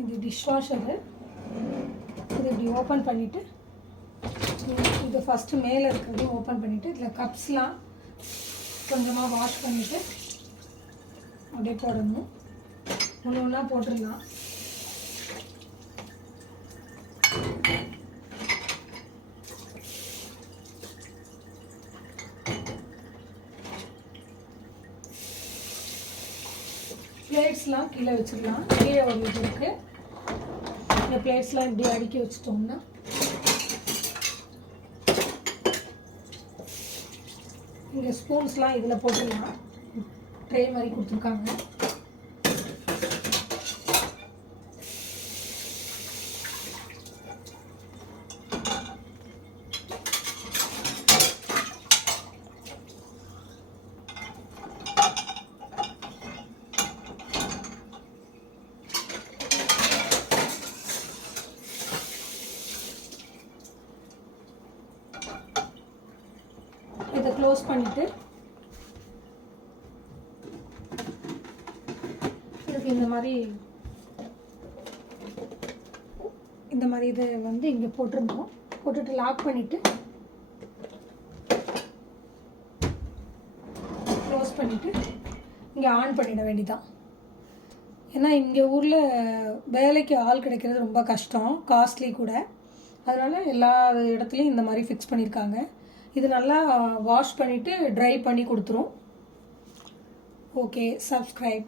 இது டிஷ்வாஷரு. இது இப்படி ஓப்பன் பண்ணிவிட்டு இது ஃபஸ்ட்டு மேலே இருக்கிறதையும் ஓப்பன் பண்ணிவிட்டு இதில் கப்ஸ்லாம் கொஞ்சமாக வாஷ் பண்ணிவிட்டு அப்படியே போடணும். ஒன்று ஒன்றா போட்டுடலாம். பிளேட்ஸ்லாம் கீழே வச்சிடலாம். கீழே ஒரு இது இருக்குது. இந்த பிளேட்ஸ்லாம் இப்படி அடுக்கி வச்சிட்டோம்னா இங்கே ஸ்பூன்ஸ்லாம் இதில் போட்டுடலாம். ட்ரே மாதிரி கொடுத்துருக்காங்க. இதை க்ளோஸ் பண்ணிவிட்டு இதுக்கு இந்த மாதிரி இதை வந்து இங்கே போட்டுருந்தோம். போட்டுட்டு லாக் பண்ணிவிட்டு க்ளோஸ் பண்ணிவிட்டு இங்கே ஆன் பண்ணிட வேண்டியதான். ஏன்னா இங்கே ஊரில் வேலைக்கு ஆள் கிடைக்கிறது ரொம்ப கஷ்டம், காஸ்ட்லி கூட. அதனால் எல்லா இடத்துலையும் இந்த மாதிரி ஃபிக்ஸ் பண்ணியிருக்காங்க. இது நல்லா வாஷ் பண்ணிவிட்டு ட்ரை பண்ணி கொடுத்துரும். Okay, subscribe.